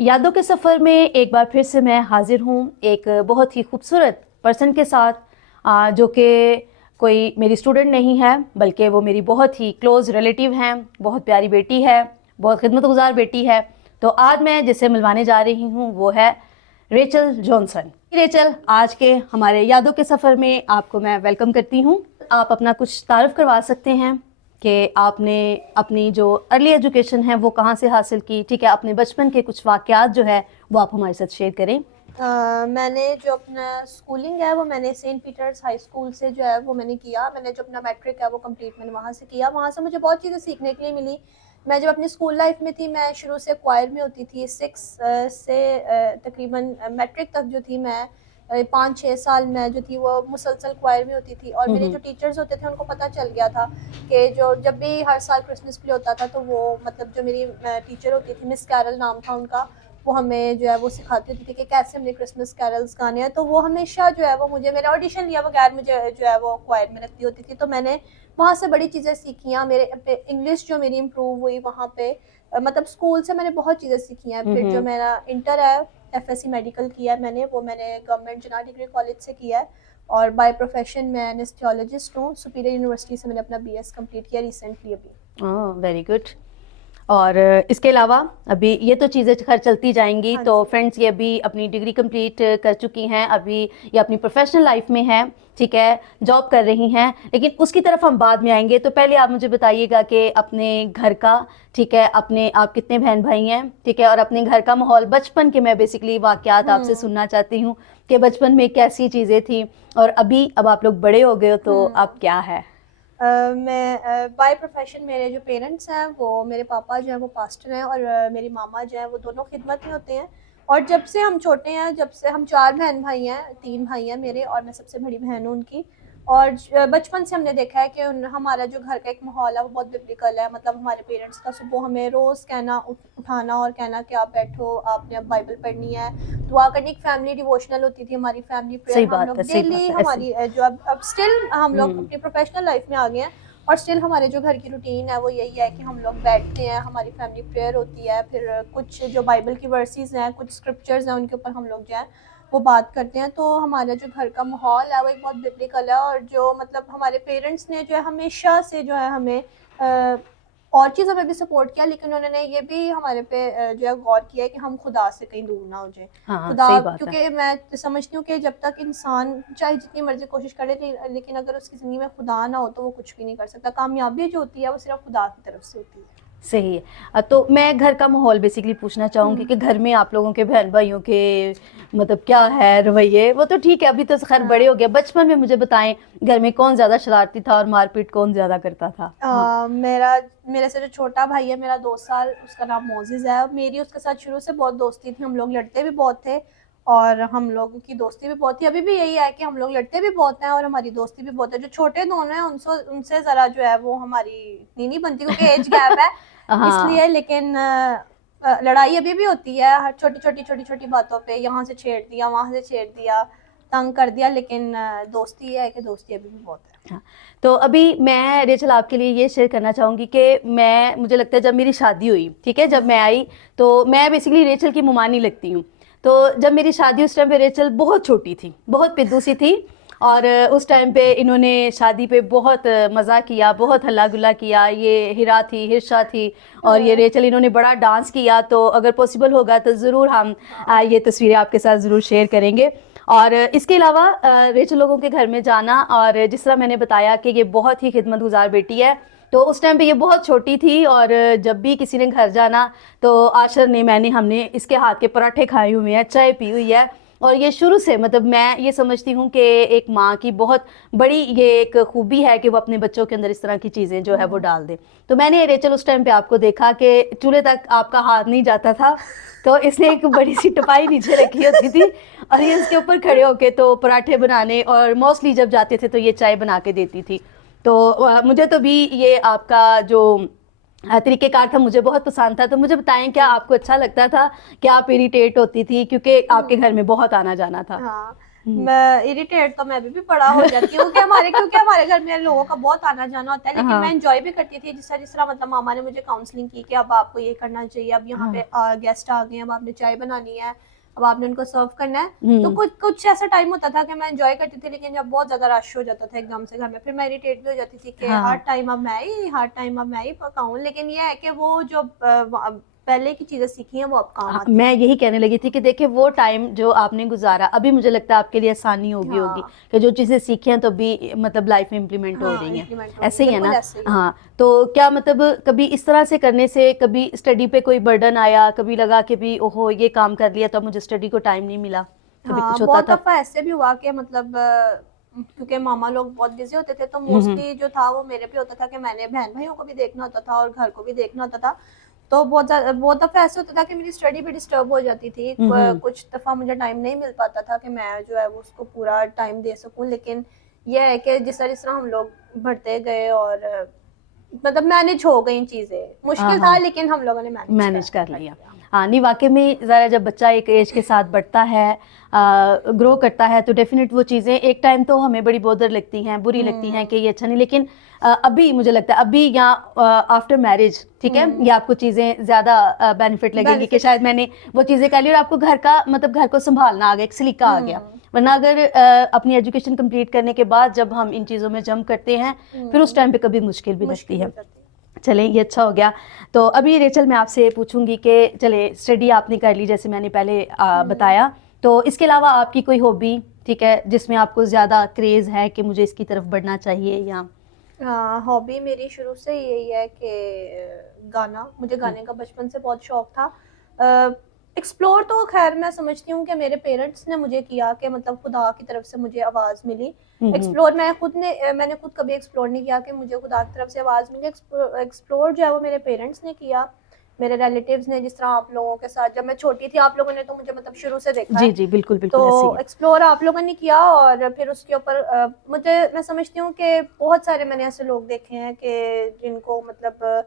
यादों के सफ़र में एक बार फिर से मैं हाजिर हूँ एक बहुत ही खूबसूरत पर्सन के साथ, जो कि कोई मेरी स्टूडेंट नहीं है बल्कि वो मेरी बहुत ही क्लोज़ रिलेटिव हैं। बहुत प्यारी बेटी है, बहुत खिदमतगुजार बेटी है। तो आज मैं जिसे मिलवाने जा रही हूँ वो है रेचल जॉनसन। रेचल, आज के हमारे यादों के सफ़र में आपको मैं वेलकम करती हूँ। आप अपना कुछ तारुफ करवा सकते हैं कि आपने अपनी जो अर्ली एजुकेशन है वो कहाँ से हासिल की? ठीक है, अपने बचपन के कुछ वाक़यात जो है वो आप हमारे साथ शेयर करें। मैंने जो अपना स्कूलिंग है वो मैंने सेंट पीटर्स हाई स्कूल से जो है वो मैंने किया। मैंने जो अपना मैट्रिक है वो कंप्लीट मैंने वहाँ से किया। वहाँ से मुझे बहुत चीज़ें सीखने के लिए मिली। मैं जब अपनी स्कूल लाइफ में थी, मैं शुरू से क्वायर में होती थी। 6 से तकरीबन मैट्रिक तक जो थी मैं 5-6 साल मैं जो थी वो मुसलसल क्वायर में होती थी। और मेरे जो टीचर्स होते थे उनको पता चल गया था कि जो जब भी हर साल क्रिसमस प्ले होता था तो वो मतलब जो मेरी टीचर होती थी, मिस कैरल नाम था उनका, वो हमें जो है वो सिखाती होती थी कि कैसे हमने क्रिसमस कैरल्स गाने हैं। तो वो हमेशा जो है वो मुझे मेरा ऑडिशन लिया बगैर मुझे जो है वो क्वायर में रखती होती थी। तो मैंने वहाँ से बड़ी चीज़ें सीखी। मेरे इंग्लिश जो मेरी इम्प्रूव हुई वहाँ पे, मतलब स्कूल से मैंने बहुत चीज़ें सीखी हैं। फिर जो मेरा इंटर है, एफएससी मेडिकल किया है मैंने, वो मैंने गवर्नमेंट जना डिग्री कॉलेज से किया है। और बाय प्रोफेशन मैं एनेस्थेसियोलॉजिस्ट हूँ। सुपीरियर यूनिवर्सिटी से मैंने अपना बीएस कंप्लीट किया रिसेंटली अभी। Very good. और इसके अलावा अभी ये तो चीज़ें खैर चलती जाएंगी। हाँ तो जी। फ्रेंड्स, ये अभी अपनी डिग्री कंप्लीट कर चुकी हैं, अभी ये अपनी प्रोफेशनल लाइफ में है, ठीक है, जॉब कर रही हैं, लेकिन उसकी तरफ हम बाद में आएंगे। तो पहले आप मुझे बताइएगा कि अपने घर का, ठीक है, अपने आप कितने बहन भाई हैं, ठीक है, और अपने घर का माहौल, बचपन के मैं बेसिकली वाक़यात आपसे सुनना चाहती हूँ कि बचपन में कैसी चीज़ें थी और अभी अब आप लोग बड़े हो गए हो तो अब क्या है। मैं बाय प्रोफेशन, मेरे जो पेरेंट्स हैं वो, मेरे पापा जो हैं वो पास्टर हैं और मेरी मामा जो हैं वो दोनों खिदमत में होते हैं। और जब से हम छोटे हैं, जब से हम 4 बहन भाई हैं, 3 भाई हैं मेरे और मैं सबसे बड़ी बहन हूँ उनकी। और बचपन से हमने देखा है कि हमारा जो घर का एक माहौल है वो बहुत बिब्लिकल है। मतलब हमारे पेरेंट्स का सुबह हमें रोज़ कहना, उठाना और कहना कि आप बैठो, आपने अब बाइबल पढ़नी है, दुआ करनी। एक फैमिली डिवोशनल होती थी हमारी, फैमिली प्रेयर सही हम बात लोग है, सही डेली, बात है, ऐसी। हमारी जो अब स्टिल हम लोग अपनी प्रोफेशनल लाइफ में आ गए हैं और स्टिल हमारे जो घर की रूटीन है वो यही है कि हम लोग बैठते हैं, हमारी फैमिली प्रेयर होती है, फिर कुछ जो बाइबल की वर्सेस हैं, कुछ स्क्रिप्चर्स हैं, उनके ऊपर हम लोग जो है वो बात करते हैं। तो हमारा जो घर का माहौल है वो एक बहुत बिब्लिकल है। और जो मतलब हमारे पेरेंट्स ने जो है हमेशा से जो है हमें और चीज़ों में भी सपोर्ट किया, लेकिन उन्होंने ये भी हमारे पे जो है गौर किया है कि हम खुदा से कहीं दूर ना हो जाए। हाँ, खुदा, सही बात है। क्योंकि मैं समझती हूँ कि जब तक इंसान चाहे जितनी मर्जी कोशिश करे, लेकिन अगर उसकी ज़िंदगी में खुदा ना हो तो वो कुछ भी नहीं कर सकता। कामयाबी जो होती है वो सिर्फ खुदा की तरफ से होती है। सही है। तो मैं घर का माहौल बेसिकली पूछना चाहूँगी कि घर में आप लोगों के बहन भाइयों के मतलब क्या है रवैये? वो तो ठीक है, अभी तो खैर बड़े हो गए। बचपन में मुझे बताएं, घर में कौन ज़्यादा शरारती था और मारपीट कौन ज़्यादा करता था? हाँ। मेरा मेरे से जो छोटा भाई है, मेरा 2 साल, उसका नाम मोजिज़ है। मेरी उसके साथ शुरू से बहुत दोस्ती थी, हम लोग लड़ते भी बहुत थे और हम लोगों की दोस्ती भी बहुत थी। अभी भी यही है कि हम लोग लड़ते भी बहुत हैं और हमारी दोस्ती भी बहुत है। जो छोटे दोनों हैं उनसे उनसे ज़रा जो है वो हमारी इतनी नहीं बनती क्योंकि एज गैप है हाँ, इसलिए। लेकिन लड़ाई अभी भी होती है हर छोटी-छोटी बातों पे, यहाँ से छेड़ दिया, वहाँ से छेड़ दिया, तंग कर दिया, लेकिन दोस्ती ये है कि दोस्ती अभी भी बहुत है। हाँ। तो अभी मैं रेचल आपके लिए ये शेयर करना चाहूँगी कि मैं, मुझे लगता है जब मेरी शादी हुई, ठीक है, जब मैं आई तो मैं बेसिकली रेचल की मुमानी लगती हूँ। तो जब मेरी शादी, उस टाइम पे रेचल बहुत छोटी थी, बहुत पिद्दू सी थी। और उस टाइम पे इन्होंने शादी पे बहुत मज़ा किया, बहुत हल्ला गुल्ला किया। ये हिरा थी, हिरशा थी और ये रेचल, इन्होंने बड़ा डांस किया। तो अगर पॉसिबल होगा तो ज़रूर हम ये तस्वीरें आपके साथ ज़रूर शेयर करेंगे। और इसके अलावा रेचल लोगों के घर में जाना, और जिस तरह मैंने बताया कि ये बहुत ही खिदमतगुजार बेटी है, तो उस टाइम पे ये बहुत छोटी थी और जब भी किसी ने घर जाना तो आशर ने, मैंने, हमने इसके हाथ के पराठे खाए हुए हैं, चाय पी हुई है। और ये शुरू से, मतलब मैं ये समझती हूँ कि एक माँ की बहुत बड़ी ये एक खूबी है कि वो अपने बच्चों के अंदर इस तरह की चीज़ें जो है वो डाल दे। तो मैंने रेचल उस टाइम पे आपको देखा कि चूल्हे तक आपका हाथ नहीं जाता था, तो इसने एक बड़ी सी टपाई नीचे रखी होती थी और ये उसके ऊपर खड़े होके तो पराठे बनाने, और मोस्टली जब जाते थे तो ये चाय बना के देती थी। तो मुझे तो भी ये आपका जो तरीक़ेकार था मुझे बहुत पसंद था। तो मुझे बताएं, क्या आपको अच्छा लगता था कि आप इरिटेट होती थी क्योंकि आपके घर में बहुत आना जाना था? हाँ, मैं इरिटेट तो मैं भी बड़ा हो जाती हूँ क्योंकि हमारे घर में लोगों का बहुत आना जाना होता है, लेकिन हाँ। मैं एंजॉय भी करती थी। जिस तरह मतलब मामा ने मुझे काउंसलिंग की कि अब आपको ये करना चाहिए, अब यहाँ पे गेस्ट आ गए हैं, अब आपने चाय बनानी है, अब आपने उनको सर्व करना है। तो कुछ कुछ ऐसा टाइम होता था कि मैं एंजॉय करती थी, लेकिन जब बहुत ज्यादा रश हो जाता था एकदम से घर में, फिर मैं इरिटेट भी हो जाती थी कि हर टाइम अब मैं ही पकाऊं। लेकिन ये है कि वो जो पहले की चीजें सीखी हैं वो अब काम आती मैं हैं। यही कहने लगी थी कि देखिए वो टाइम जो आपने गुजारा, अभी मुझे लगता है आपके लिए आसानी होगी हाँ कि जो चीज़ें सीखी हैं तो भी मतलब लाइफ में इम्प्लीमेंट हो हाँ, रही हैं। इम्प्लीमेंट होगी, ऐसे ही है बिल्कुल ना? ऐसे ही है। हाँ। तो क्या मतलब कभी इस तरह से करने से कभी स्टडी पे कोई बर्डन आया, कभी लगा कि भी ओहो ये काम कर लिया तो मुझे स्टडी को टाइम नहीं मिला, कभी हाँ, कुछ होता बहुत था? दफा ऐसे भी हुआ कि मतलब क्योंकि मामा लोग बहुत बिजी होते थे, तो हम्म। मोस्टली जो था वो मेरे पे होता था कि मैंने बहन भाइयों को भी देखना होता था और घर को भी देखना होता था। तो बहुत दफा ऐसे होता था कि मेरी स्टडी भी डिस्टर्ब हो जाती थी। हम्म। कुछ दफा मुझे टाइम नहीं मिल पाता था कि मैं जो है वो उसको पूरा टाइम दे सकूं। लेकिन यह है कि जिस तरह हम लोग बढ़ते गए और मतलब मैनेज हो गई चीजें। हाँ मुश्किल था, हाँ, लेकिन हम लोगों ने मैनेज मैनेज कर कर लिया। लिया। हाँ नहीं, वाकई में ज़रा जब बच्चा एक एज के साथ बढ़ता है, ग्रो करता है, तो डेफिनेट वो चीज़ें एक टाइम तो हमें बड़ी बोदर लगती हैं, बुरी लगती हैं कि ये अच्छा नहीं, लेकिन अभी मुझे लगता है अभी या आफ्टर मैरिज, ठीक है, ये आपको चीज़ें ज़्यादा बेनिफिट लगेंगी कि बेनिफिट। शायद मैंने वो चीज़ें कर ली और आपको घर का मतलब घर को संभालना आ गया, एक सलीका आ गया। वरना अगर अपनी एजुकेशन कंप्लीट करने के बाद जब हम इन चीज़ों में जंप करते हैं, फिर उस टाइम पे कभी मुश्किल भी लगती मुश्किल हो है। जाती है। चलें, ये अच्छा हो गया। तो अभी रेचल मैं आपसे पूछूंगी कि चले स्टडी आपने कर ली जैसे मैंने पहले बताया, तो इसके अलावा आपकी कोई हॉबी, ठीक है, जिसमें आपको ज़्यादा क्रेज़ है कि मुझे इसकी तरफ बढ़ना चाहिए या? हाँ, हॉबी मेरी शुरू से यही है कि गाना। मुझे गाने का बचपन से बहुत शौक था। एक्सप्लोर तो खैर मैं समझती हूँ कि मेरे पेरेंट्स ने मुझे किया, कि मतलब खुदा की तरफ से मुझे आवाज़ मिली। एक्सप्लोर मैंने खुद कभी एक्सप्लोर नहीं किया कि मुझे खुदा की तरफ से आवाज़ मिली। एक्सप्लोर जो है वो मेरे पेरेंट्स ने किया, मेरे रिलेटिव्स ने। जिस तरह आप लोगों के साथ जब मैं छोटी थी, आप लोगों ने तो मुझे मतलब शुरू से देखा जी है, जी, बिल्कुल तो बिल्कुल ऐसे ही है। एक्सप्लोर आप लोगों ने किया। और फिर उसके ऊपर मैं समझती हूँ कि बहुत सारे मैंने ऐसे लोग देखे हैं कि जिनको मतलब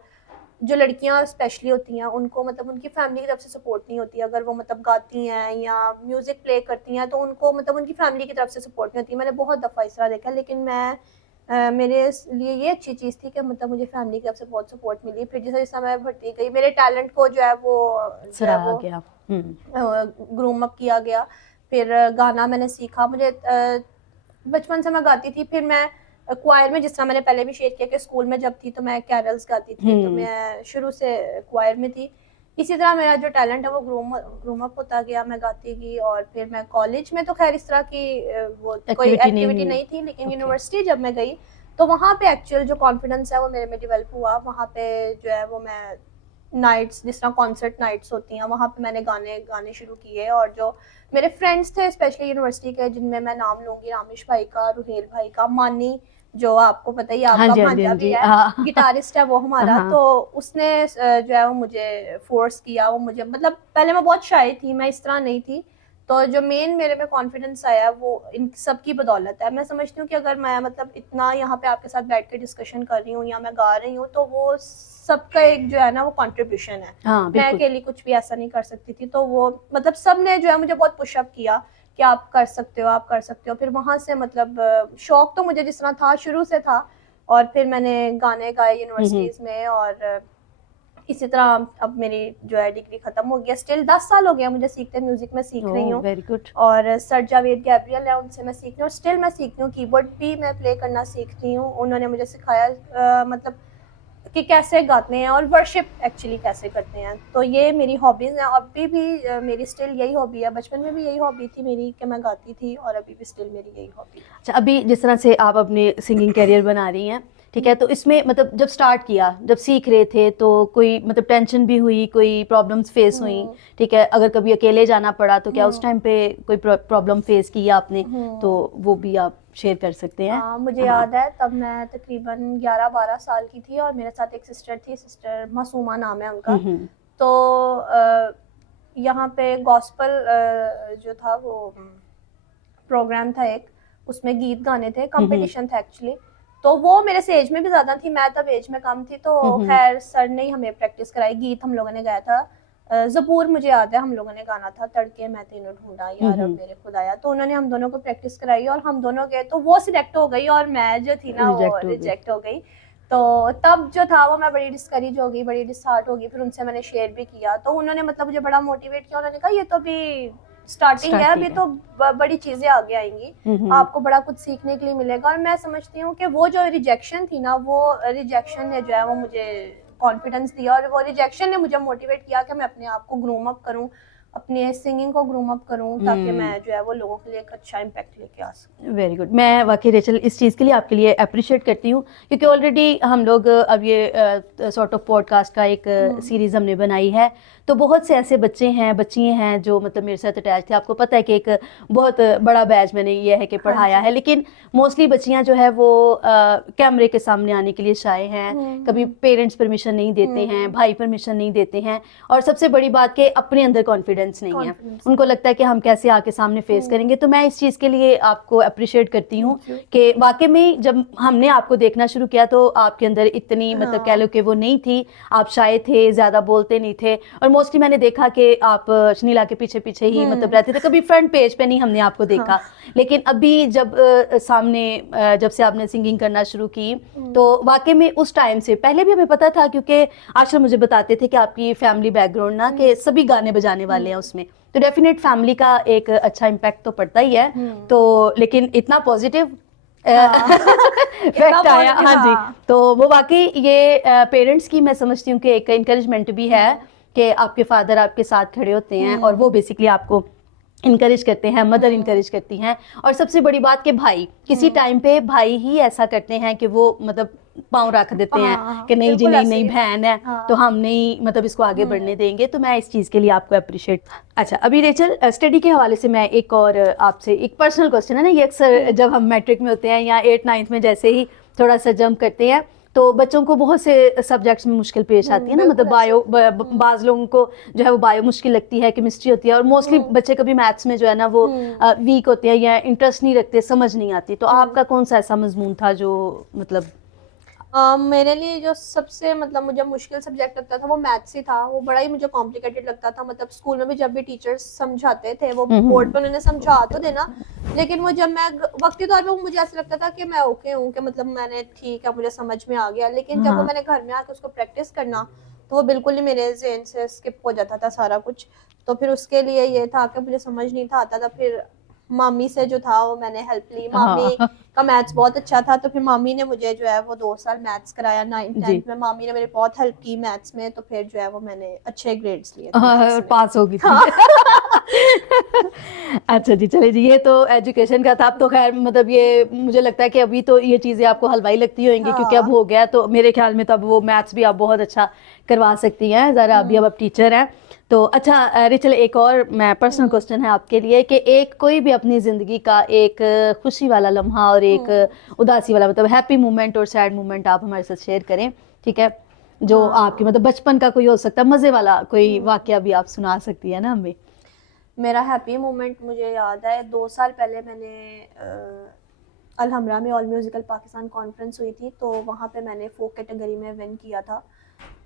जो लड़कियां स्पेशली होती हैं, उनको मतलब उनकी फैमिली की तरफ से सपोर्ट नहीं होती। अगर वो मतलब गाती हैं या म्यूजिक प्ले करती हैं, तो उनको मतलब उनकी फैमिली की तरफ से सपोर्ट नहीं होती। मैंने बहुत दफ़ा इस तरह देखा, लेकिन मेरे लिए ये अच्छी चीज़ थी कि मतलब मुझे फैमिली की तरफ से बहुत सपोर्ट मिली। फिर जैसे जैसे मैं बढ़ती गई, मेरे टैलेंट को सराहा गया। ग्रूम अप किया गया। फिर गाना मैंने सीखा। मुझे बचपन से मैं गाती थी। फिर मैं क्वायर में, जिस तरह मैंने पहले भी शेयर किया कि स्कूल में जब थी तो मैं कैरल्स गाती थी, तो मैं शुरू से क्वायर में थी। इसी तरह मेरा जो टैलेंट है वो ग्रूम अप होता गया, मैं गाती गई। और फिर मैं कॉलेज में तो खैर इस तरह की वो कोई एक्टिविटी नहीं एक्टिविटी हुई। नहीं थी, लेकिन ओके। यूनिवर्सिटी जब मैं गई तो वहाँ पे एक्चुअल जो कॉन्फिडेंस है वो मेरे में डेवलप हुआ। वहाँ पे जो है वो मैं नाइट्स, जिस तरह कॉन्सर्ट नाइट्स होती हैं, वहाँ पे मैंने गाने गाने शुरू किए। और जो मेरे फ्रेंड्स थे स्पेशली यूनिवर्सिटी के, जिनमें मैं नाम लूँगी रामेश भाई का, रुहेल भाई का, मानी जो आपको पता ही, हाँ आपका जी हाँ जी हाँ भांजा भी जी, है, हाँ। गिटारिस्ट है वो हमारा। हाँ। तो उसने जो है वो मुझे फोर्स किया। वो मुझे मतलब पहले मैं बहुत शाय थी, मैं इस तरह नहीं थी। तो जो मेन मेरे में कॉन्फिडेंस आया वो इन सब की बदौलत है। मैं समझती हूँ कि अगर मैं मतलब इतना यहाँ पे आपके साथ बैठ के डिस्कशन कर रही हूँ या मैं गा रही हूँ, तो वो सबका एक जो है ना वो कंट्रीब्यूशन है। हाँ मैं बिल्कुल। अकेली कुछ भी ऐसा नहीं कर सकती थी। तो वो मतलब सब ने जो है मुझे बहुत पुशअप किया कि आप कर सकते हो, आप कर सकते हो। फिर वहाँ से मतलब शौक तो मुझे जिस तरह था शुरू से था। और फिर मैंने गाने गाए यूनिवर्सिटीज में। और इसी तरह अब मेरी जो है डिग्री खत्म हो गया। स्टिल 10 साल हो गया मुझे सीखते, म्यूजिक में सीख रही ओह हूँ। Very good. और सर जावेद गैब्रियल है, उनसे मैं सीख रही हूँ। स्टिल मैं सीख रही हूँ, कीबोर्ड भी मैं प्ले करना सीख रही हूँ। उन्होंने मुझे सिखाया मतलब कि कैसे गाते हैं और वर्शिप एक्चुअली कैसे करते हैं। तो ये मेरी हॉबीज़ हैं। अभी भी मेरी स्टिल यही हॉबी है। बचपन में भी यही हॉबी थी मेरी कि मैं गाती थी, और अभी भी स्टिल मेरी यही हॉबी है। अच्छा, अभी जिस तरह से आप अपने सिंगिंग करियर बना रही हैं, ठीक है, तो इसमें मतलब जब स्टार्ट किया, जब सीख रहे थे, तो कोई मतलब टेंशन भी हुई, कोई प्रॉब्लम्स फेस हुई, ठीक है, अगर कभी अकेले जाना पड़ा तो क्या उस टाइम पे कोई प्रॉब्लम फेस की आपने, तो वो भी आप शेयर कर सकते हैं? मुझे हाँ। याद है तब मैं तकरीबन 11-12 साल की थी, और मेरे साथ एक सिस्टर थी, सिस्टर मासूमा नाम है उनका। तो यहाँ पे गॉस्पल जो था वो प्रोग्राम था एक, उसमें गीत गाने थे, कंपटीशन था एक्चुअली। तो वो मेरे से एज में भी ज़्यादा थी, मैं तब एज में कम थी। तो खैर सर ने ही हमें प्रैक्टिस कराई। गीत हम लोगों ने गाया था ज़बूर मुझे याद है, हम लोगों ने गाना था, तड़के मैं तीनों ढूंढा यार अब मेरे खुद आया, तो उन्होंने हम दोनों को प्रैक्टिस कराई और हम दोनों गए, तो वो सिलेक्ट हो गई और मैं जो थी ना वो रिजेक्ट हो गई। रिजेक्ट हो गई। तो तब जो था वो मैं बड़ी डिस्करेज हो गई, बड़ी डिसहार्ट हो गई। फिर उनसे मैंने शेयर भी किया, तो उन्होंने मतलब मुझे बड़ा मोटिवेट किया। उन्होंने कहा ये तो अभी स्टार्टिंग है, अभी है। तो बड़ी चीजें आगे आएंगी, आपको बड़ा कुछ सीखने के लिए मिलेगा। और मैं समझती हूँ कि वो जो रिजेक्शन थी ना, वो रिजेक्शन ने जो है वो मुझे कॉन्फिडेंस दिया, और वो रिजेक्शन ने मुझे मोटिवेट किया कि मैं अपने आप को ग्रूम अप करूँ, अपने सिंगिंग को ग्रूम अप करूँ, ताकि मैं जो है वो लोगों के लिए एक अच्छा इम्पैक्ट लेके आ सकूँ। Very good. मैं वाकई रेचल इस चीज़ के लिए आपके लिए अप्रिशिएट करती हूँ, क्योंकि ऑलरेडी हम लोग अब ये सॉर्ट ऑफ पॉडकास्ट का एक सीरीज़ हमने बनाई है, तो बहुत से ऐसे बच्चे हैं, बच्चियाँ हैं जो मतलब मेरे साथ अटैच थे। आपको पता है कि एक बहुत बड़ा बैच मैंने ये है कि पढ़ाया है, लेकिन मोस्टली बच्चियाँ जो है वो कैमरे के सामने आने के लिए शाय हैं, कभी पेरेंट्स परमिशन नहीं देते हैं, भाई परमिशन नहीं देते हैं, और सबसे बड़ी बात कि अपने अंदर कॉन्फिडेंस नहीं है, उनको लगता है कि हम कैसे आके सामने फेस करेंगे। तो मैं इस चीज़ के लिए आपको अप्रिशिएट करती हूँ कि वाकई में जब हमने आपको देखना शुरू किया तो आपके अंदर इतनी मतलब कह लो कि वो नहीं थी, आप शाय थे, ज़्यादा बोलते नहीं थे, और मोस्टली मैंने देखा कि आप शनीला के पीछे पीछे ही मतलब रहते थे, कभी फ्रंट पेज पे नहीं हमने आपको देखा। लेकिन अभी जब सामने जब से आपने सिंगिंग करना शुरू की, तो वाकई में उस टाइम से पहले भी हमें पता था, क्योंकि आजकल मुझे बताते थे कि आपकी फैमिली बैकग्राउंड ना कि सभी गाने बजाने वाले हैं उसमें, तो डेफिनेट फैमिली का एक अच्छा इम्पैक्ट तो पड़ता ही है। तो लेकिन इतना पॉजिटिव फैक्ट आया, हाँ जी, तो वो वाकई ये पेरेंट्स की मैं समझती हूँ कि एक इंकरेजमेंट भी है कि आपके फादर आपके साथ खड़े होते हैं और वो बेसिकली आपको इनकरेज करते हैं, मदर इनकरेज करती हैं। और सबसे बड़ी बात कि भाई किसी टाइम पे भाई ही ऐसा करते हैं कि वो मतलब पाँव रख देते हैं कि नहीं जी, नहीं नहीं बहन है तो हम नहीं मतलब इसको आगे बढ़ने देंगे। तो मैं इस चीज़ के लिए आपको अप्रिशिएट। अच्छा, अभी रेचल स्टडी के हवाले से मैं एक और आपसे एक पर्सनल क्वेश्चन है ना, ये अक्सर जब हम मैट्रिक में होते हैं या 8th-9th में जैसे ही थोड़ा सा जंप करते हैं तो बच्चों को बहुत से सब्जेक्ट्स में मुश्किल पेश आती है ना, मतलब बायो बाज़ लोगों को जो है वो बायो मुश्किल लगती है, केमिस्ट्री होती है, और मोस्टली बच्चे कभी मैथ्स में जो है ना वो वीक होते हैं या इंटरेस्ट नहीं रखते, समझ नहीं आती। तो आपका कौन सा ऐसा मजमून था जो मतलब मेरे लिए जो सबसे मतलब मुझे मुश्किल सब्जेक्ट लगता था वो मैथ्स ही था। वो बड़ा ही मुझे कॉम्प्लिकेटेड लगता था। मतलब स्कूल में भी जब भी टीचर्स समझाते थे, वो बोर्ड पर उन्होंने समझा तो देना, लेकिन वो जब मैं वक्ती तौर पे मुझे ऐसा लगता था कि मैं ओके हूँ, कि मतलब मैंने ठीक है, मुझे समझ में आ गया। लेकिन जब वो मैंने घर में आकर उसको प्रैक्टिस करना, तो वो बिल्कुल ही मेरे ज़हन से स्किप हो जाता था सारा कुछ। तो फिर उसके लिए ये था कि मुझे समझ नहीं था आता था। फिर मामी से जो था वो मैंने हेल्प ली। मामी का मैथ्स बहुत अच्छा था, तो फिर मामी ने मुझे जो है वो 2 साल मैथ्स कराया 9th-10th में। मामी ने मेरी बहुत हेल्प की मैथ्स में, तो फिर जो है वो मैंने अच्छे ग्रेड्स लिए और पास हो गई थी। अच्छा जी, चलिए जी, ये तो एजुकेशन का था। अब तो खैर मतलब ये मुझे लगता है कि अभी तो ये चीज़ें आपको हलवाई लगती होंगी क्योंकि अब हो गया, तो मेरे ख्याल में तो अब वो मैथ्स भी आप बहुत अच्छा करवा सकती हैं ज़रा, अभी अब टीचर हैं तो। अच्छा रेचल, एक और मैं पर्सनल क्वेश्चन है आपके लिए कि एक कोई भी अपनी ज़िंदगी का एक खुशी वाला लम्हा और एक उदासी वाला मतलब हैप्पी मोमेंट और सैड मोमेंट आप हमारे साथ शेयर करें, ठीक है, जो आपके मतलब बचपन का कोई हो सकता है, मज़े वाला कोई वाकया भी आप सुना सकती है ना हमें। मेरा हैप्पी मोमेंट मुझे याद है, 2 साल पहले मैंने अलहमरा में ऑल म्यूज़िकल पाकिस्तान कॉन्फ्रेंस हुई थी, तो वहाँ पे मैंने फोक कैटेगरी में विन किया था।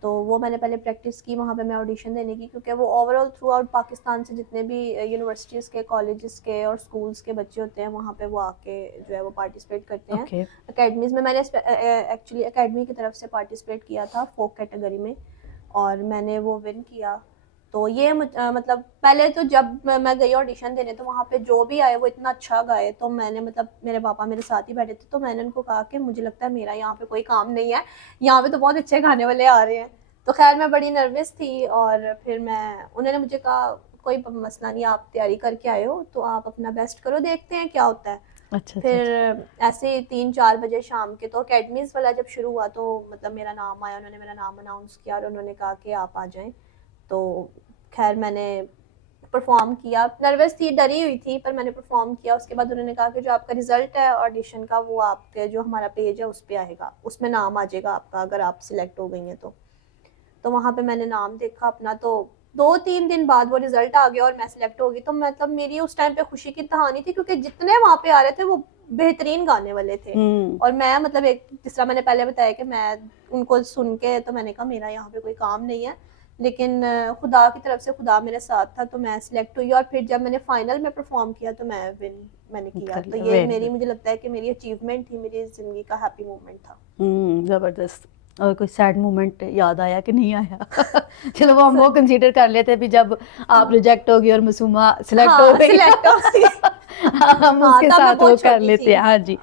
तो वो मैंने पहले प्रैक्टिस की वहाँ पे मैं ऑडिशन देने की, क्योंकि वो ओवरऑल थ्रू आउट पाकिस्तान से जितने भी यूनिवर्सिटीज़ के, कॉलेजेस के और स्कूल्स के बच्चे होते हैं, वहाँ पे वो आके जो है वो पार्टिसिपेट करते हैं अकेडमीज़ में। मैंने एक्चुअली अकेडमी की तरफ से पार्टिसिपेट किया था फोक कैटेगरी में, और मैंने वो विन किया। तो ये मतलब पहले तो जब मैं गई ऑडिशन देने, तो वहाँ पे जो भी आए वो इतना अच्छा गाए, तो मैंने मतलब मेरे पापा मेरे साथ ही बैठे थे, तो मैंने उनको कहा कि मुझे लगता है मेरा यहाँ पे कोई काम नहीं है, यहाँ पे तो बहुत अच्छे गाने वाले आ रहे हैं। तो खैर मैं बड़ी नर्वस थी, और फिर उन्होंने मुझे कहा कोई मसला नहीं, आप तैयारी करके आए हो तो आप अपना बेस्ट करो, देखते हैं क्या होता है। अच्छा, फिर ऐसे 3-4 बजे शाम के, तो अकेडमीज़ वाला जब शुरू हुआ तो मतलब मेरा नाम आया, उन्होंने मेरा नाम अनाउंस किया और उन्होंने कहा कि आप आ जाएं। तो खैर मैंने परफॉर्म किया, नर्वस थी, डरी हुई थी, पर मैंने परफॉर्म किया। उसके बाद उन्होंने कहा कि जो आपका रिजल्ट है ऑडिशन का, वो आपके जो हमारा पेज है उस पर आएगा, उसमें नाम आ जाएगा आपका, अगर आप सिलेक्ट हो गई हैं तो वहाँ पे मैंने नाम देखा अपना, तो 2-3 दिन बाद वो रिजल्ट आ गया और मैं सिलेक्ट हो गई। तो मतलब मेरी उस टाइम पे खुशी की कहानी थी, क्योंकि जितने वहाँ पे आ रहे थे वो बेहतरीन गाने वाले थे, और मैं मतलब एक जिस तरह मैंने पहले बताया कि मैं उनको सुन के तो मैंने कहा मेरा यहाँ पे कोई काम नहीं है, लेकिन खुदा की तरफ से खुदा मेरे साथ था, तो मैं सिलेक्ट हुई और फिर जब मैंने फाइनल में परफॉर्म किया तो मैंने किया। तो ये मेरी, मुझे लगता है कि मेरी अचीवमेंट थी, मेरी ज़िंदगी का हैप्पी मोमेंट था। ज़बरदस्त। और कोई सैड मोमेंट याद आया कि नहीं आया? चलो वो हम वो कंसीडर कर लेते हैं, भी जब आप रिजेक्ट हो गई और मासूमा सिलेक्ट हो हाँ, गई सिलेक्ट हो गई। हम हाँ, उसके तब मैं साथ वो बहुत कर छोटी लेते थी। हैं। हाँ जी।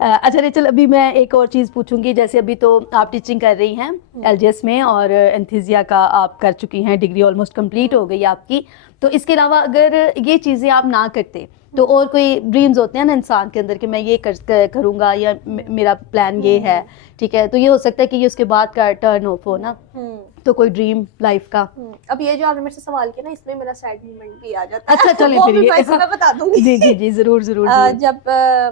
अच्छा रेचल, अभी मैं एक और चीज़ पूछूंगी। जैसे अभी तो आप टीचिंग कर रही हैं एलजीएस में, और एंथीसिया का आप कर चुकी हैं, डिग्री ऑलमोस्ट कंप्लीट हो गई आपकी। तो इसके अलावा अगर ये चीज़ें आप ना करते तो और कोई ड्रीम्स होते हैं ना इंसान के अंदर कि मैं ये करूँगा, या मेरा प्लान ये है, ठीक है, तो ये हो सकता है कि ये उसके बाद का टर्न ऑफ हो ना, तो कोई ड्रीम लाइफ का। अब ये जो आपने मेरे से सवाल किया ना, इसमें मेरा सैड मोमेंट भी आ जाता है। अच्छा चलें वो फिर भी ये मैं इसमें बता दूंगी। जी जी जी, जरूर जरूर जरूर। जब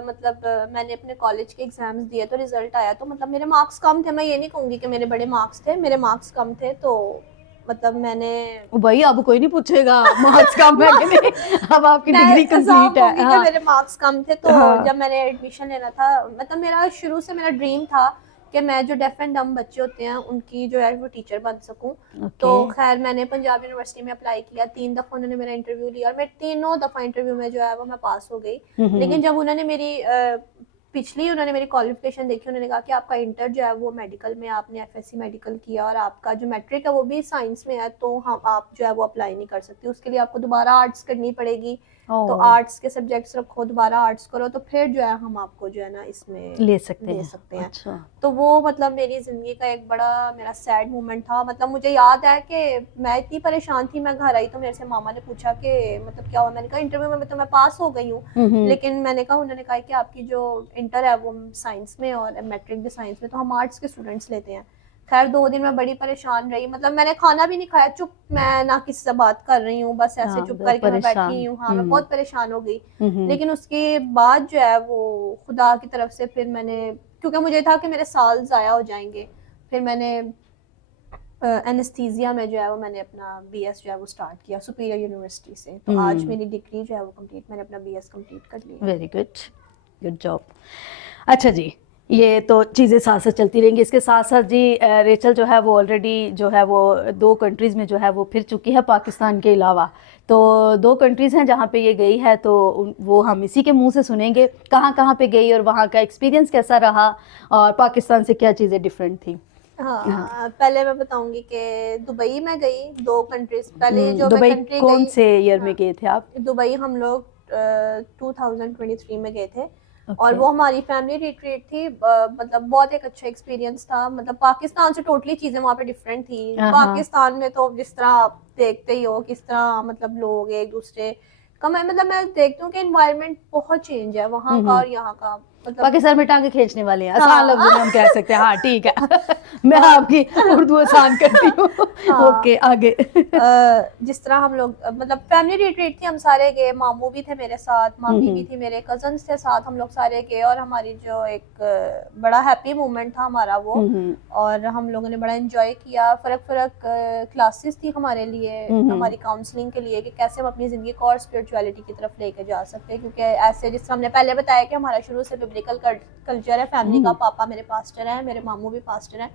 मतलब मैंने अपने कॉलेज के एग्जाम्स दिए तो रिजल्ट आया, तो मतलब मेरे मार्क्स कम थे। मैं ये नहीं कहूँगी कि मेरे बड़े मार्क्स थे, मेरे मार्क्स कम थे। तो मतलब मैंने, ओ भाई अब कोई नहीं पूछेगा मार्क्स कम है कि नहीं, अब आपकी डिग्री कंप्लीट है। कि हाँ मेरे मार्क्स कम थे। तो हाँ। जब मैंने एडमिशन लेना था, मतलब मेरा शुरू से मेरा ड्रीम था कि मैं जो डेफ एंड डम बच्चे होते हैं उनकी जो है वो टीचर बन सकूं। तो ओके। खैर मैंने पंजाब यूनिवर्सिटी में अप्लाई किया, 3 दफ़ा उन्होंने मेरा इंटरव्यू लिया और मैं तीनों दफ़ा इंटरव्यू में जो है वो मैं पास हो गई। लेकिन जब उन्होंने उन्होंने मेरी क्वालिफिकेशन देखी, उन्होंने कहा कि आपका इंटर जो है वो मेडिकल में, आपने एफएससी मेडिकल किया और आपका जो मैट्रिक है वो भी साइंस में है, तो हम आप जो है वो अप्लाई नहीं कर सकती, उसके लिए आपको दोबारा आर्ट्स करनी पड़ेगी। तो आर्ट्स के सब्जेक्ट्स रखो, दोबारा आर्ट्स करो, तो फिर जो है हम आपको जो है ना इसमें ले सकते हैं। अच्छा। तो वो मतलब मेरी ज़िंदगी का एक बड़ा मेरा सैड मोमेंट था। मतलब मुझे याद है कि मैं इतनी परेशान थी, मैं घर आई तो मेरे से मामा ने पूछा कि मतलब क्या हुआ। मैंने कहा इंटरव्यू में तो मैं पास हो गई हूँ, लेकिन मैंने कहा, उन्होंने कहा कि आपकी जो इंटर है वो साइंस में और मैट्रिक भी साइंस में, तो हम आर्ट्स के स्टूडेंट्स लेते हैं। खैर 2 दिन मैं बड़ी परेशान रही, मतलब मैंने खाना भी नहीं खाया, चुप, मैं ना किसी से बात कर रही हूँ, बस ऐसे चुप करके मैं बैठी हूँ। हाँ, मैं बहुत परेशान हो गई। लेकिन उसके बाद जो है वो खुदा की तरफ से फिर मैंने, क्योंकि मुझे था कि मेरे साल ज़ाया हो जाएंगे, फिर मैंने एनेस्थीसिया में जो है वो मैंने अपना बीएस जो है वो स्टार्ट किया सुपीरियर यूनिवर्सिटी से। तो आज मेरी डिग्री जो है वो कंप्लीट, मैंने अपना बीएस कंप्लीट कर लिया। Very good, good job. अच्छा जी, ये तो चीज़ें साथ साथ चलती रहेंगी। इसके साथ साथ जी रेचल जो है वो ऑलरेडी जो है वो 2 कंट्रीज़ में जो है वो फिर चुकी है पाकिस्तान के अलावा। तो 2 कंट्रीज़ हैं जहाँ पे ये गई है, तो वो हम इसी के मुंह से सुनेंगे, कहाँ कहाँ पे गई और वहाँ का एक्सपीरियंस कैसा रहा, और पाकिस्तान से क्या चीज़ें डिफरेंट थी। हाँ, पहले मैं बताऊंगी कि दुबई में गई। 2 कंट्रीज पहले जो मैं दुबई कंट्री कौन गई, से ईयर में गए थे आप? दुबई हम लोग 2023 में गए थे। और ओके। वो हमारी फैमिली रिट्रीट थी। मतलब बहुत एक अच्छा एक्सपीरियंस था। मतलब पाकिस्तान से टोटली चीज़ें वहाँ पे डिफरेंट थी। पाकिस्तान में तो जिस तरह आप देखते ही हो किस तरह मतलब लोग एक दूसरे का, मतलब मैं देखती हूँ कि एनवायरनमेंट बहुत चेंज है वहाँ का और यहाँ का। मतलब पाकिस्तान में टांगे खींचने वाले हैं, आसान हाँ। लफ्जों में हम कह सकते हैं। हाँ ठीक है मैं आपकी उर्दू आसान करती हूँ। ओके आगे। जिस तरह हम लोग मतलब फैमिली रिट्रीट थी, हम सारे गए, मामू भी थे मेरे साथ, मामी भी थी, मेरे कजन्स थे साथ, हम लोग सारे गए और हमारी जो एक बड़ा हैप्पी मोमेंट था हमारा वो। और हम लोगों ने बड़ा एंजॉय किया। फ़र्क क्लासेस थी हमारे लिए, हमारी काउंसलिंग के लिए कि कैसे हम अपनी ज़िंदगी को और स्पिरिचुअलिटी की तरफ लेके जा सकते हैं। क्योंकि ऐसे जिस तरह हमने पहले बताया कि हमारा शुरू से बिब्लिकल कल्चर है फैमिली का, पापा मेरे पास्टर हैं, मेरे मामू भी पास्टर हैं।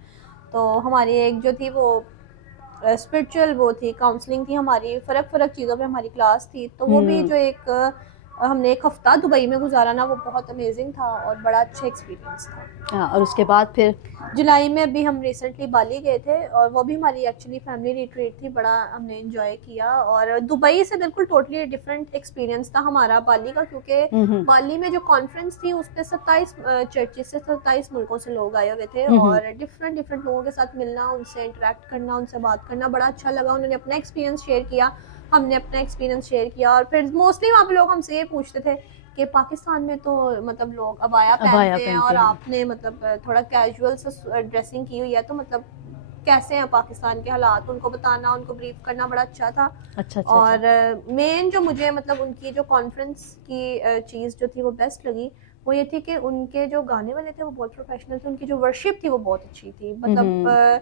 तो हमारी एक जो थी वो स्पिरिचुअल वो थी, काउंसलिंग थी हमारी, फ़र्क चीज़ों पे हमारी क्लास थी। तो वो भी जो एक हमने 1 हफ़्ता दुबई में गुजारा ना, वो बहुत अमेजिंग था और बड़ा अच्छा एक्सपीरियंस था। हाँ, और उसके बाद फिर जुलाई में अभी हम रिसेंटली बाली गए थे और वो भी हमारी एक्चुअली फैमिली रिट्रीट थी। बड़ा हमने एंजॉय किया और दुबई से बिल्कुल टोटली डिफरेंट एक्सपीरियंस था हमारा बाली का, क्योंकि बाली में जो कॉन्फ्रेंस थी उस पर 27 चर्चेज से 27 मुल्कों से लोग आए हुए थे और डिफरेंट लोगों के साथ मिलना, उनसे इंटरेक्ट करना, उनसे बात करना बड़ा अच्छा लगा। उन्होंने अपना एक्सपीरियंस शेयर किया, हमने अपना एक्सपीरियंस शेयर किया। और फिर मोस्टली वहाँ पे लोग हमसे ये पूछते थे कि पाकिस्तान में तो मतलब लोग अबाया पहनते हैं और आपने मतलब थोड़ा कैजुअल सा ड्रेसिंग की हुई है, तो मतलब कैसे हैं पाकिस्तान के हालात, उनको बताना, उनको ब्रीफ करना बड़ा अच्छा था। अच्छा। और मेन जो मुझे मतलब उनकी जो कॉन्फ्रेंस की चीज़ जो थी वो बेस्ट लगी, वो ये थी कि उनके जो गाने वाले थे वो बहुत प्रोफेशनल थे, उनकी जो वर्शिप थी वो बहुत अच्छी थी। मतलब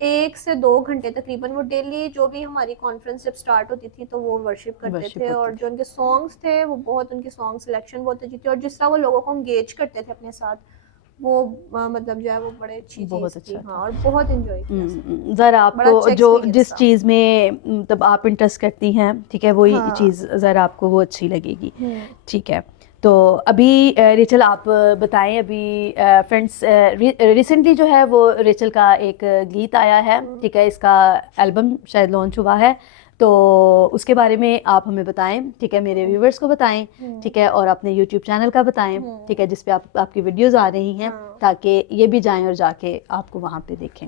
1 से 2 घंटे तकरीबन वो डेली जो भी हमारी कॉन्फ्रेंस जब स्टार्ट होती थी तो वो वर्शिप करते थे। और जो उनके सॉन्ग्स थे वो बहुत, उनकी सॉन्ग सिलेक्शन बहुत अच्छी थी और जिस तरह वो लोगों को एंगेज करते थे अपने साथ, वो मतलब जो है वो बड़े अच्छी बहुत चीज़ थी। अच्छा हाँ, था। और बहुत एंजॉय किया सबने। ज़रा बड़ा आपको अच्छा जो एक्सपीरियंस जिस था। चीज़ में मतलब आप इंटरेस्ट करती हैं, ठीक है, वही हाँ। चीज़ ज़रा आपको वो अच्छी लगेगी। हम्म। ठीक है, तो अभी रेचल आप बताएं, अभी फ्रेंड्स रिसेंटली जो है वो रेचल का एक गीत आया है, ठीक है, इसका एल्बम शायद लॉन्च हुआ है, तो उसके बारे में आप हमें बताएं, ठीक है, मेरे व्यूवर्स को बताएं, ठीक है, और अपने यूट्यूब चैनल का बताएं, ठीक है, जिस पे आपकी वीडियोस आ रही हैं, हाँ। ताकि ये भी जाएं और जाके आपको वहाँ पे देखें।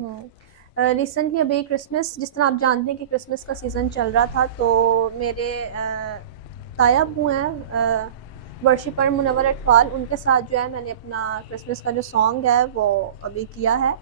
रिसेंटली अभी क्रिसमस, जिस तरह आप जानते हैं कि क्रिसमस का सीज़न चल रहा था, तो मेरे ताया अब्बू हैं वर्शिपर मुनव्वर अटफाल, उनके साथ जो है मैंने अपना क्रिसमस का जो सॉन्ग है वो अभी किया है।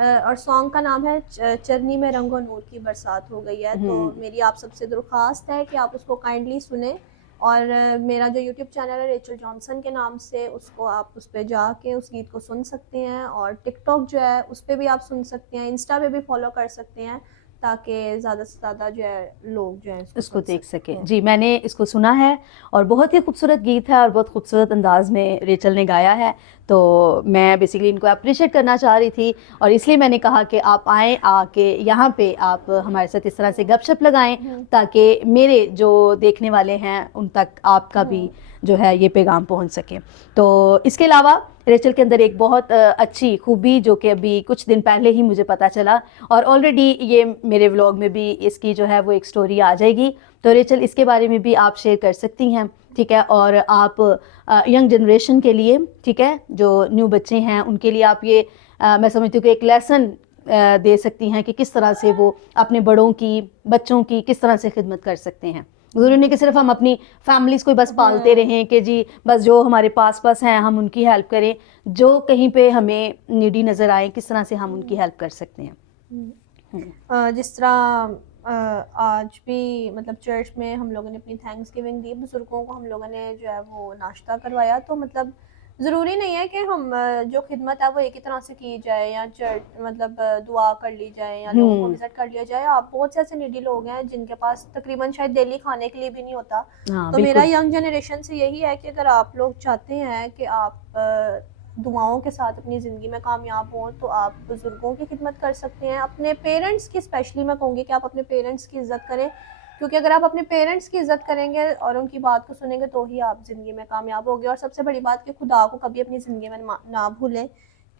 और सॉन्ग का नाम है चरनी में रंगो नूर की बरसात हो गई है। तो मेरी आप सबसे दरख्वास्त है कि आप उसको काइंडली सुने, और मेरा जो यूट्यूब चैनल है रेचल जॉनसन के नाम से, उसको आप उस पर जाके उस गीत को सुन सकते हैं, और टिकटॉक जो है उस पर भी आप सुन सकते हैं, इंस्टा पे भी फॉलो कर सकते हैं, ताकि ज़्यादा से ज़्यादा जो है लोग जो है इसको देख सकें। जी, मैंने इसको सुना है और बहुत ही खूबसूरत गीत है और बहुत खूबसूरत अंदाज में रेचल ने गाया है, तो मैं बेसिकली इनको अप्रिशिएट करना चाह रही थी, और इसलिए मैंने कहा कि आप आएँ, आके यहाँ पे आप हमारे साथ इस तरह से गपशप लगाएं, ताकि मेरे जो देखने वाले हैं उन तक आपका भी जो है ये पैगाम पहुँच सके। तो इसके अलावा रेचल के अंदर एक बहुत अच्छी खूबी, जो कि अभी कुछ दिन पहले ही मुझे पता चला, और ऑलरेडी ये मेरे व्लॉग में भी इसकी जो है वो एक स्टोरी आ जाएगी, तो रेचल इसके बारे में भी आप शेयर कर सकती हैं, ठीक है, और आप यंग जनरेशन के लिए, ठीक है, जो न्यू बच्चे हैं उनके लिए आप ये मैं समझती हूँ कि एक लेसन दे सकती हैं कि किस तरह से वो अपने बड़ों की, बच्चों की किस तरह से खिदमत कर सकते हैं। ज़रूरी नहीं कि सिर्फ हम अपनी फैमिलीज़ को बस पालते रहें कि जी बस जो हमारे पास हैं हम उनकी हेल्प करें, जो कहीं पे हमें नीडी नज़र आए किस तरह से हम उनकी हेल्प कर सकते हैं। जिस तरह आज भी मतलब चर्च में हम लोगों ने अपनी थैंक्स गिविंग दी, बुज़ुर्गों को हम लोगों ने जो है वो नाश्ता करवाया, तो मतलब ज़रूरी नहीं है कि हम जो खिदमत है वो एक ही तरह से की जाए, या चर्च मतलब दुआ कर ली जाए या लोगों को विज़िट कर लिया जाए। आप बहुत से ऐसे नीडी लोग हैं जिनके पास तकरीबन शायद डेली खाने के लिए भी नहीं होता। तो मेरा यंग जनरेशन से यही है कि अगर आप लोग चाहते हैं कि आप दुआओं के साथ अपनी ज़िंदगी में कामयाब हों, तो आप बुज़ुर्गों की खिदमत कर सकते हैं। अपने पेरेंट्स की स्पेशली मैं कहूँगी कि आप अपने पेरेंट्स की इज़्ज़त करें, क्योंकि अगर आप अपने पेरेंट्स की इज़्ज़त करेंगे और उनकी बात को सुनेंगे तो ही आप ज़िंदगी में कामयाब होंगे। और सबसे बड़ी बात कि खुदा को कभी अपनी ज़िंदगी में ना भूलें,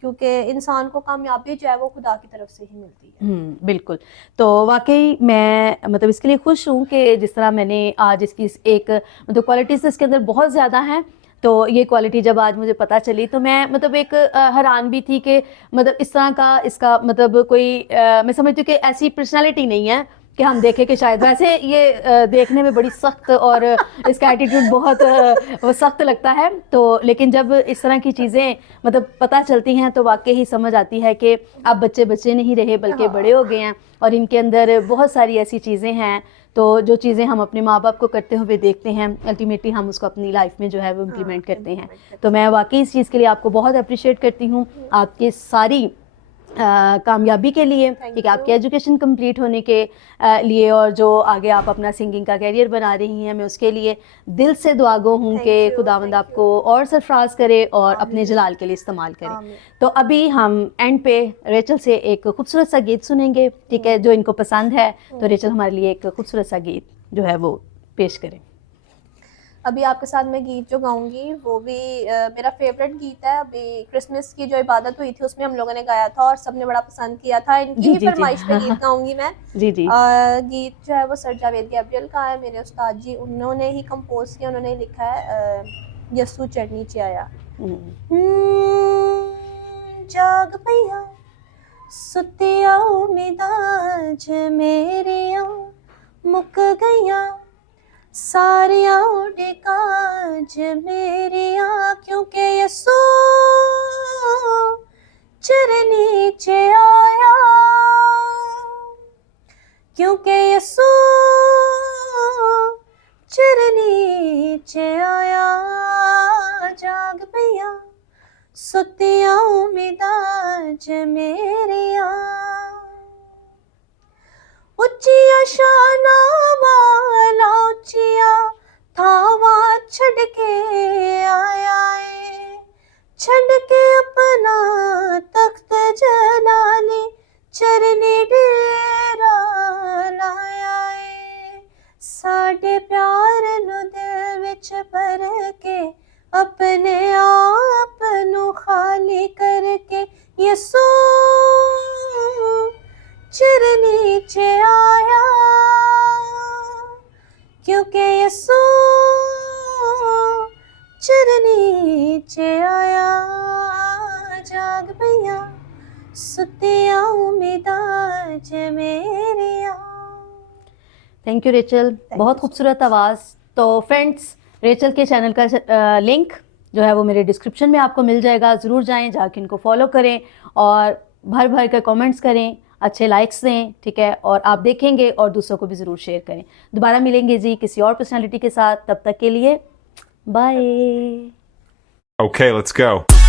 क्योंकि इंसान को कामयाबी जो है वो खुदा की तरफ से ही मिलती है। बिल्कुल। तो वाकई मैं मतलब इसके लिए खुश हूँ कि जिस तरह मैंने आज इसकी एक मतलब क्वालिटीज़ इसके अंदर बहुत ज़्यादा हैं, तो ये क्वालिटी जब आज मुझे पता चली तो मैं मतलब एक हैरान भी थी कि मतलब इस तरह का इसका मतलब कोई मैं समझती हूँ कि ऐसी पर्सनालिटी नहीं है कि हम देखें कि शायद वैसे ये देखने में बड़ी सख्त और इसका एटीट्यूड बहुत वो सख्त लगता है, तो लेकिन जब इस तरह की चीज़ें मतलब पता चलती हैं तो वाकई ही समझ आती है कि अब बच्चे बच्चे नहीं रहे बल्कि बड़े हो गए हैं, और इनके अंदर बहुत सारी ऐसी चीज़ें हैं, तो जो चीज़ें हम अपने माँ बाप को करते हुए देखते हैं अल्टीमेटली हम उसको अपनी लाइफ में जो है वो इम्प्लीमेंट करते हैं। तो मैं वाकई इस चीज़ के लिए आपको बहुत अप्रिशिएट करती हूँ, आपकी सारी कामयाबी के लिए, ठीक है, आपके एजुकेशन कंप्लीट होने के लिए, और जो आगे आप अपना सिंगिंग का कैरियर बना रही हैं, मैं उसके लिए दिल से दुआगो हूँ कि खुदावंद आपको और सरफराज करे और अपने जलाल के लिए इस्तेमाल करे। तो अभी हम एंड पे रेचल से एक खूबसूरत सा गीत सुनेंगे, ठीक है, जो इनको पसंद है, तो रेचल हमारे लिए एक खूबसूरत सा गीत जो है वो पेश करें। अभी आपके साथ मैं गीत जो गाऊंगी वो भी मेरा फेवरेट गीत है। अभी क्रिसमस की जो इबादत हुई थी उसमें हम लोगों ने गाया था और सबने बड़ा पसंद किया था। इनकी ही फरमाइश पे गीत गाऊंगी मैं। जी। गीत जो है वो सर जावेद गैब्रियल का है, मेरे उस्ताद जी, उन्होंने ही कंपोज किया, उन्होंने लिखा है यसू चढ़नी चाया। जाग पिया सुतिया उम्मीदां च मेरिया मुक गईया सारिया उड़े काज मेरिया, क्योंकि यसू चरनी च आया, क्योंकि यसू चरनी च आया। जाग पिया सुतिया उम्मीदां च मेरिया, उच्चिया शाना वाला उच्चिया थावा छड़ के आया है, छड़ के अपना यसो चरनी च आया जाग पईया सुतिया उम्मीदा च मेरिया। थैंक यू रेचल, बहुत खूबसूरत आवाज़। तो फ्रेंड्स, रेचल के चैनल का लिंक जो है वो मेरे डिस्क्रिप्शन में आपको मिल जाएगा, ज़रूर जाएं, जाके इनको फॉलो करें और भर भर कर कमेंट्स करें, अच्छे लाइक्स दें, ठीक है, और आप देखेंगे और दूसरों को भी ज़रूर शेयर करें। दोबारा मिलेंगे जी किसी और पर्सनालिटी के साथ, तब तक के लिए बाय। Okay, let's go.